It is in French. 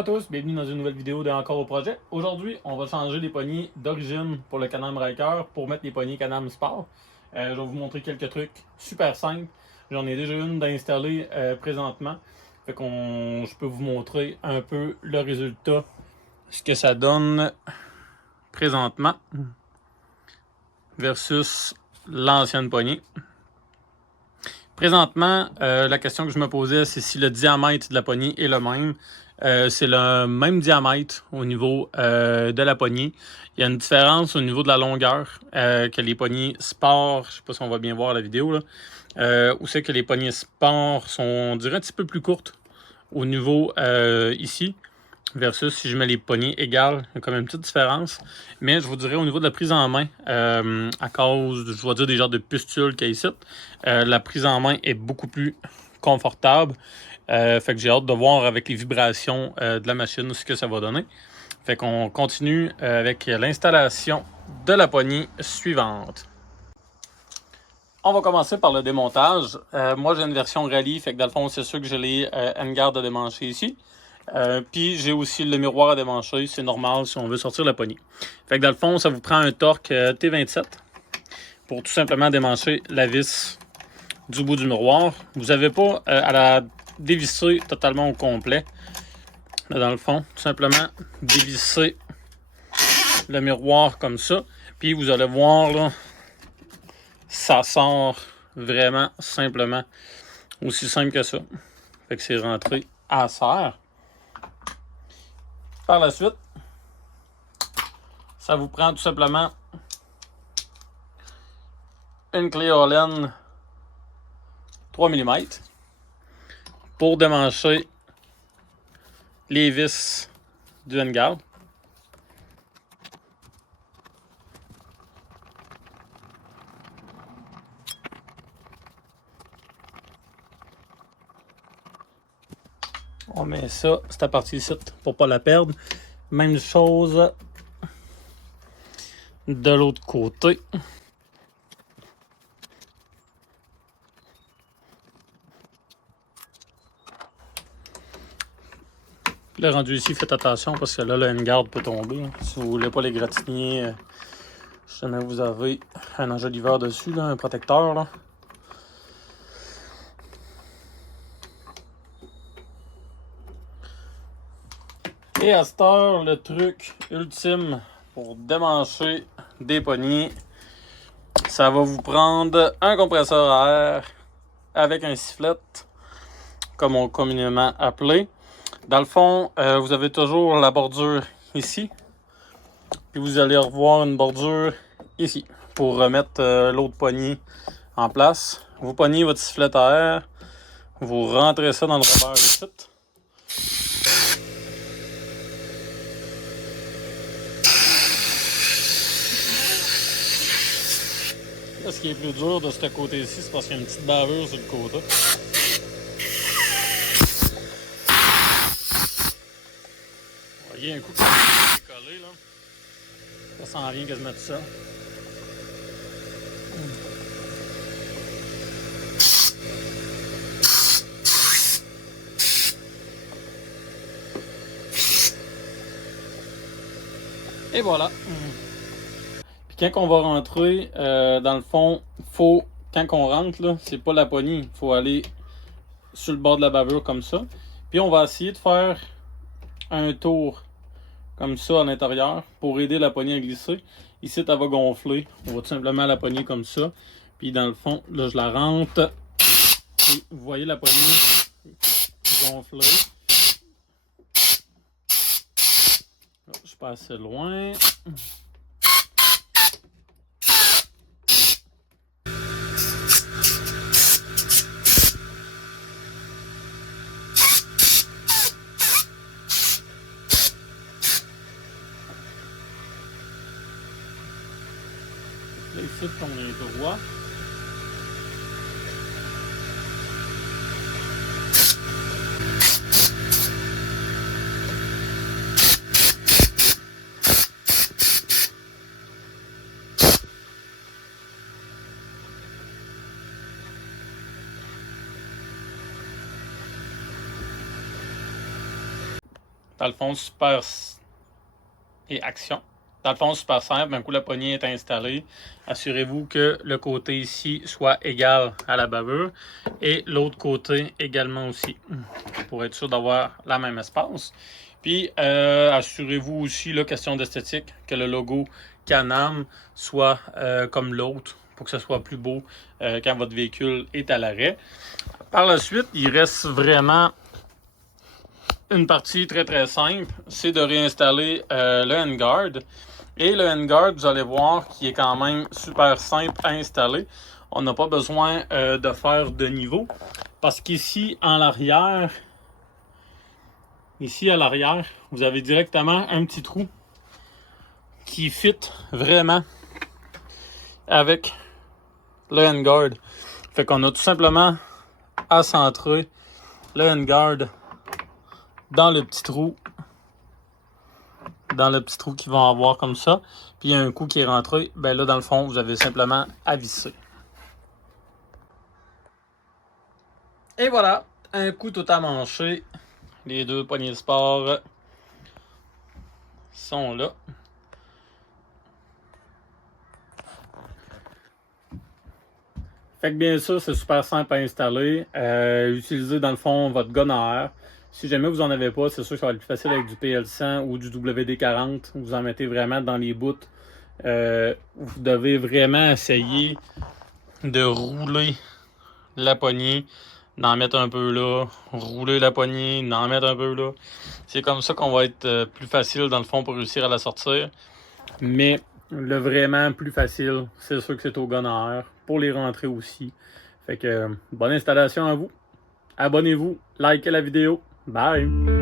à tous, bienvenue dans une nouvelle vidéo de Encore au projet. Aujourd'hui, on va changer les poignées d'origine pour le Can-Am Ryker pour mettre les poignées Can-Am Sport. Je vais vous montrer quelques trucs super simples. J'en ai déjà une d'installer présentement. Fait qu'on, je peux vous montrer un peu le résultat, ce que ça donne présentement versus l'ancienne poignée. Présentement, la question que je me posais, c'est si le diamètre de la poignée est le même. C'est le même diamètre au niveau de la poignée. Il y a une différence au niveau de la longueur que les poignées sport. Je ne sais pas si on va bien voir la vidéo là. Où c'est que les poignées sport sont, on dirait, un petit peu plus courtes au niveau ici. Versus si je mets les poignées égales, il y a quand même une petite différence. Mais je vous dirais au niveau de la prise en main, à cause, je vais dire, des genres de pustules qu'il y a ici, la prise en main est beaucoup plus confortable. Fait que j'ai hâte de voir avec les vibrations de la machine ce que ça va donner. Fait qu'on continue avec l'installation de la poignée suivante. On va commencer par le démontage. Moi, j'ai une version rallye, fait que dans le fond, c'est sûr que j'ai les handguards à démancher ici. Puis j'ai aussi le miroir à démancher, c'est normal si on veut sortir la poignée. Fait que dans le fond, ça vous prend un torque T27 pour tout simplement démancher la vis du bout du miroir. Vous n'avez pas à la dévisser totalement au complet. Là, dans le fond, tout simplement dévisser le miroir comme ça. Puis vous allez voir, là, ça sort vraiment simplement. Aussi simple que ça. Fait que c'est rentré à serre. Par la suite, ça vous prend tout simplement une clé Allen 3 mm pour démancher les vis du handguard. On met ça, cette partie-ci pour pas la perdre. Même chose de l'autre côté. Le rendu ici, faites attention parce que là, le handguard peut tomber. Si vous voulez pas les gratigner, si jamais vous avez un enjoliveur dessus, là, un protecteur. Là. Et à cette heure, le truc ultime pour démancher des poignées, ça va vous prendre un compresseur à air avec un sifflet, comme on communément appelé. Dans le fond, vous avez toujours la bordure ici, puis vous allez revoir une bordure ici pour remettre l'autre poignée en place. Vous pognez votre sifflet à air, vous rentrez ça dans le revers ici. Là, ce qui est plus dur de ce côté-ci, c'est parce qu'il y a une petite bavure sur le côté. Vous voyez un coup qui est collé, là. Ça sent rien quasiment tout ça. Et voilà. Puis quand on va rentrer, dans le fond, faut, quand on rentre, là, c'est pas la poignée. Il faut aller sur le bord de la bavure comme ça. Puis on va essayer de faire un tour comme ça à l'intérieur pour aider la poignée à glisser. Ici, elle va gonfler. On va tout simplement la poignée comme ça. Puis dans le fond, là, je la rentre. Et vous voyez la poignée gonfler. Là, je suis pas assez loin. Là, ici, on est droit. Dans le fond, super... Et action. Dans le fond, super simple. Un coup, la poignée est installée. Assurez-vous que le côté ici soit égal à la bavure et l'autre côté également aussi, pour être sûr d'avoir la même espace. Puis, assurez-vous aussi, là, question d'esthétique, que le logo Can-Am soit comme l'autre pour que ce soit plus beau quand votre véhicule est à l'arrêt. Par la suite, il reste vraiment une partie très très simple, c'est de réinstaller le handguard. Et le handguard, vous allez voir qu'il est quand même super simple à installer. On n'a pas besoin de faire de niveau parce qu'ici en l'arrière, ici à l'arrière, vous avez directement un petit trou qui fit vraiment avec le handguard. Fait qu'on a tout simplement à centrer le handguard dans le petit trou qu'ils vont avoir comme ça. Puis il y a un coup qui est rentré, ben là dans le fond, vous avez simplement à visser. Et voilà, un coup tout amanché. Les deux poignées de sport sont là. Fait que bien sûr, c'est super simple à installer. Utilisez dans le fond votre gun à air. Si jamais vous en avez pas, c'est sûr que ça va être plus facile avec du PL100 ou du WD-40. Vous en mettez vraiment dans les bouts. Vous devez vraiment essayer de rouler la poignée, d'en mettre un peu là, rouler la poignée, d'en mettre un peu là. C'est comme ça qu'on va être plus facile dans le fond pour réussir à la sortir. Mais le vraiment plus facile, c'est sûr que c'est au gun à air. Pour les rentrer aussi. Fait que bonne installation à vous. Abonnez-vous, likez la vidéo. Bye!